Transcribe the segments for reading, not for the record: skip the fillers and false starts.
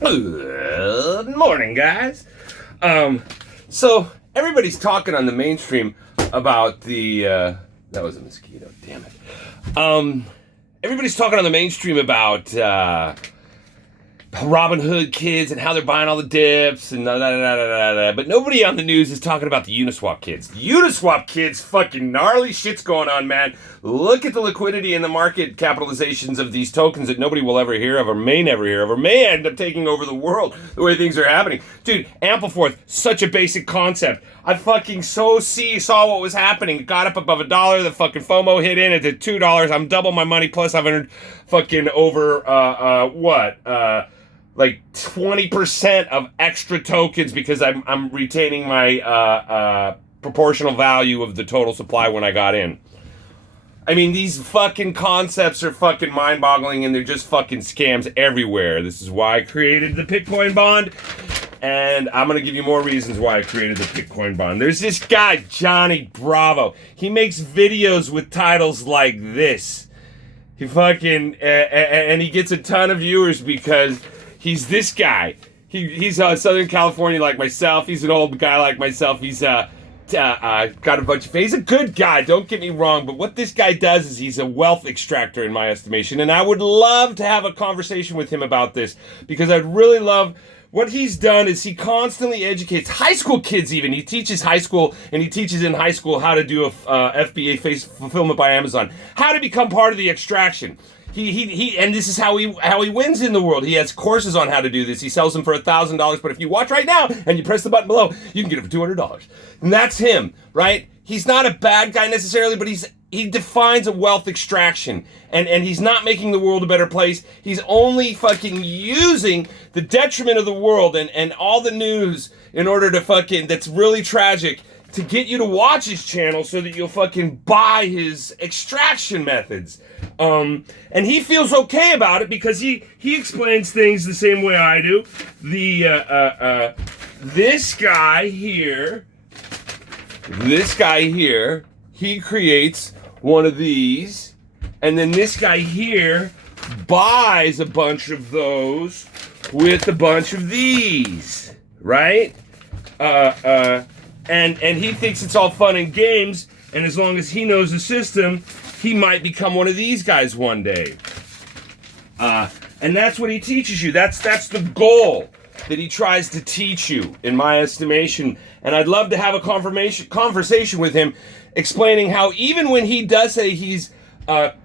Good morning, guys. So everybody's talking on the mainstream about the, that was a mosquito, damn it. Everybody's talking on the mainstream about, Robin Hood kids and how they're buying all the dips and but nobody on the news is talking about the Uniswap kids. The Uniswap kids, fucking gnarly shit's going on, man. Look at the liquidity and the market capitalizations of these tokens that nobody will ever hear of or may never hear of or may end up taking over the world the way things are happening. Dude, Ampleforth, such a basic concept. I fucking saw what was happening. It got up above $1. The fucking FOMO hit in. It's at $2. I'm double my money plus I've earned fucking over, like 20% of extra tokens because I'm retaining my proportional value of the total supply when I got in. I mean, these fucking concepts are fucking mind-boggling and they're just fucking scams everywhere. This is why I created the Bitcoin bond, and I'm gonna give you more reasons why I created the Bitcoin bond. There's this guy, Johnny Bravo. He makes videos with titles like this. He fucking, and he gets a ton of viewers because he's this guy. He's Southern California like myself. He's an old guy like myself. He's got a bunch of... He's a good guy, don't get me wrong. But what this guy does is he's a wealth extractor in my estimation. And I would love to have a conversation with him about this. Because I'd really love... What he's done is he constantly educates high school kids even. He teaches high school, and he teaches in high school how to do a FBA, face fulfillment by Amazon. How to become part of the extraction. And this is how he wins in the world. He has courses on how to do this. He sells them for $1,000, but if you watch right now and you press the button below, you can get it for $200. And that's him, right? He's not a bad guy necessarily, but he defines a wealth extraction. And he's not making the world a better place. He's only fucking using the detriment of the world and all the news in order to fucking, that's really tragic, to get you to watch his channel so that you'll fucking buy his extraction methods. And he feels okay about it because he explains things the same way I do. This guy here, he creates one of these, and then this guy here buys a bunch of those with a bunch of these, right? And he thinks it's all fun and games, and as long as he knows the system, he might become one of these guys one day. And that's what he teaches you. That's the goal that he tries to teach you, in my estimation. And I'd love to have a conversation with him, explaining how even when he does say he's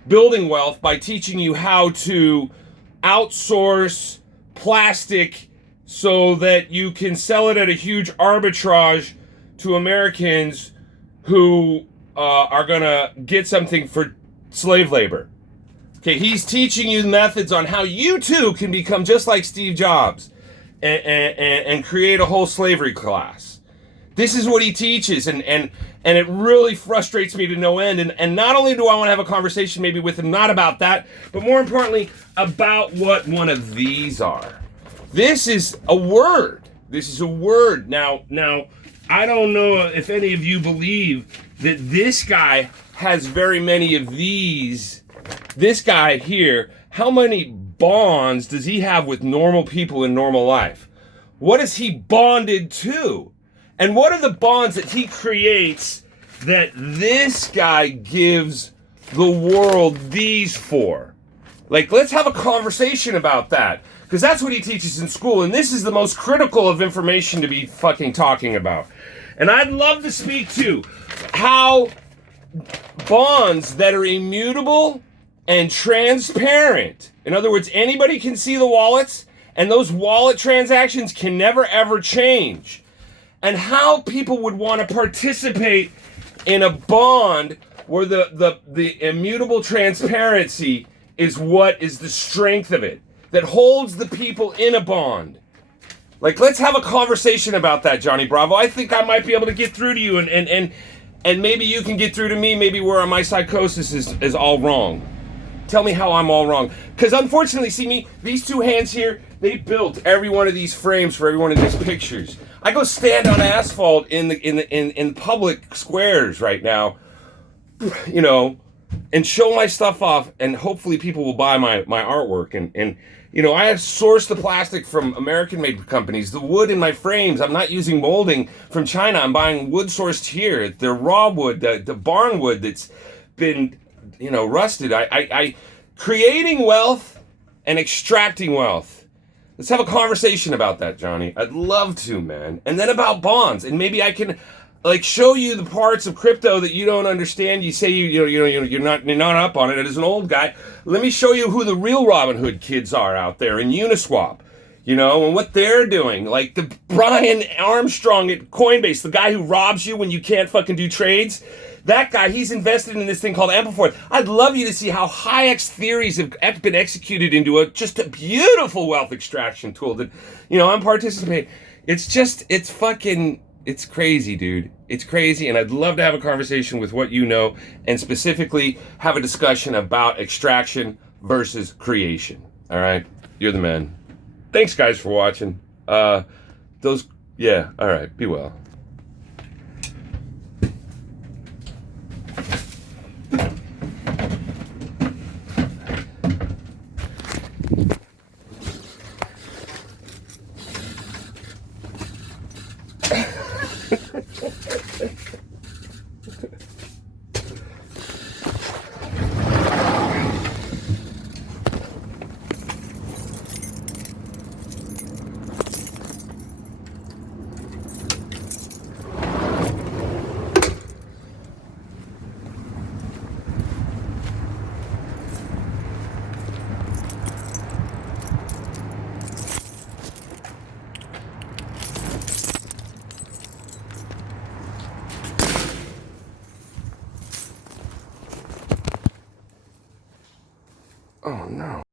building wealth by teaching you how to outsource plastic so that you can sell it at a huge arbitrage to Americans who are gonna get something for slave labor. Okay, he's teaching you methods on how you too can become just like Steve Jobs and create a whole slavery class. This is what he teaches, and it really frustrates me to no end. And not only do I want to have a conversation maybe with him, not about that, but more importantly, about what one of these are. This is a word. This is a word. Now, I don't know if any of you believe that this guy has very many of these. This guy here, how many bonds does he have with normal people in normal life? What is he bonded to? And what are the bonds that he creates that this guy gives the world these for? Like, let's have a conversation about that. Because that's what he teaches in school, and this is the most critical of information to be fucking talking about. And I'd love to speak to how bonds that are immutable and transparent, in other words, anybody can see the wallets, and those wallet transactions can never ever change, and how people would want to participate in a bond where the immutable transparency is what is the strength of it, that holds the people in a bond. Like, let's have a conversation about that, Johnny Bravo. I think I might be able to get through to you, and maybe you can get through to me, maybe where my psychosis is all wrong. Tell me how I'm all wrong. Because unfortunately, see me, these two hands here, they built every one of these frames for every one of these pictures. I go stand on asphalt in public squares right now, you know, and show my stuff off, and hopefully people will buy my artwork. And I have sourced the plastic from American-made companies. The wood in my frames, I'm not using molding from China. I'm buying wood sourced here. The raw wood, the barn wood that's been, rusted. I creating wealth and extracting wealth. Let's have a conversation about that, Johnny. I'd love to, man. And then about bonds, and maybe I can show you the parts of crypto that you don't understand. You say you're not up on it. As an old guy, let me show you who the real Robinhood kids are out there in Uniswap, and what they're doing. Like the Brian Armstrong at Coinbase, the guy who robs you when you can't fucking do trades. That guy, he's invested in this thing called Amplified. I'd love you to see how Hayek's theories have been executed into just a beautiful wealth extraction tool that, I'm participating. It's crazy, dude. It's crazy, and I'd love to have a conversation with what you know, and specifically have a discussion about extraction versus creation. All right? You're the man. Thanks, guys, for watching. All right. Be well.